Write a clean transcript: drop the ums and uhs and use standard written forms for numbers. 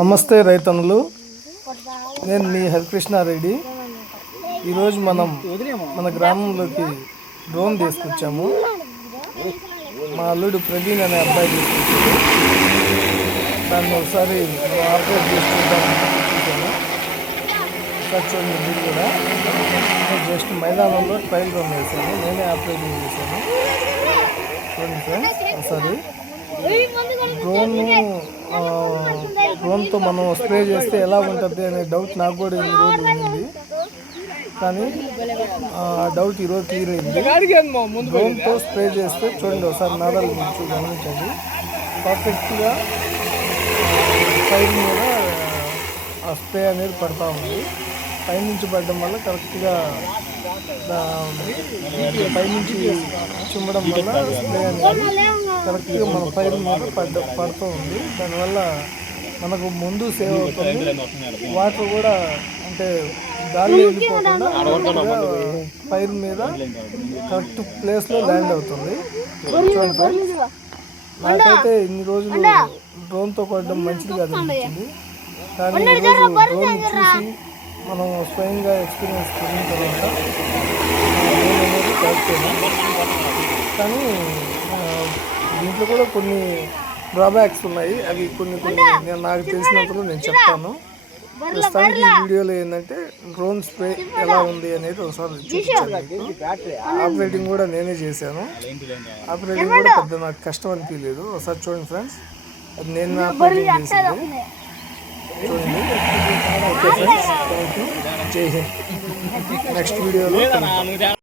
నమస్తే రైతన్నులు, నేను మీ హరికృష్ణారెడ్డి. ఈరోజు మనం మన గ్రామంలోకి డ్రోన్ తీసుకొచ్చాము. మా అల్లుడు ప్రవీణ్ అనే అబ్బాయి తీసుకొచ్చాడు. దాన్ని ఒకసారి ఆపరేట్ చేసుకుంటామని చూసాను. ఒకసారి చూడండి, మీరు కూడా జస్ట్ మైదానంలో ట్రయల్ రన్ వేసాను. నేనే ఆపరేటింగ్ చేశాను. చూడండి ఫ్రెండ్స్, ఒకసారి డ్రోన్తో మనం స్ప్రే చేస్తే ఎలా ఉంటుంది అనే డౌట్ నాకు కూడా ఈ రోజు ఉంది. కానీ ఆ డౌట్ ఈరోజు క్లియర్ అయింది. డ్రోన్తో స్ప్రే చేస్తే చూడండి, ఒకసారి నాదాలు మీరు గమనించండి. పర్ఫెక్ట్గా ఫైర్ మీద ఆ స్ప్రే అనేది పడతా ఉంది. పైనుంచి పడడం వల్ల కరెక్ట్గా పైనుంచి చిమ్మడం వల్ల స్ప్రే అనేది కరెక్ట్గా మన ఫైర్ మీద పడుతూ ఉంది. దానివల్ల మనకు ముందు సేవ్ అవుతుంది. వాటర్ కూడా అంటే గాలి వెళ్ళిపోకుండా ఫైర్ మీద కరెక్ట్ ప్లేస్లో ల్యాండ్ అవుతుంది. చూడండి, నాకైతే ఇన్ని రోజులు డ్రోన్తో కొట్టడం మంచిది కాదు అనిపించింది. కానీ ఈరోజు డ్రోన్ చూసి మనం స్వయంగా ఎక్స్పీరియన్స్ పొందిన తర్వాత అనేది కరెక్టేనా. కానీ దీంట్లో కూడా కొన్ని డ్రాబ్యాక్స్ ఉన్నాయి. అవి కొన్ని నేను నాకు తెలిసినంతలో నేను చెప్తాను. ప్రస్తుతానికి ఈ వీడియోలో ఏంటంటే డ్రోన్ స్ప్రే ఎలా ఉంది అనేది ఒకసారి చూపించాను. ఆపరేటింగ్ కూడా నేనే చేశాను. ఆపరేటింగ్ కూడా పెద్ద నాకు కష్టం అనిపించలేదు. ఒకసారి చూడండి ఫ్రెండ్స్, అది నేను ఆపరేటింగ్ చేసింది. చూడండి. Okay friends, thank you. జై హింద్. నెక్స్ట్ వీడియోలో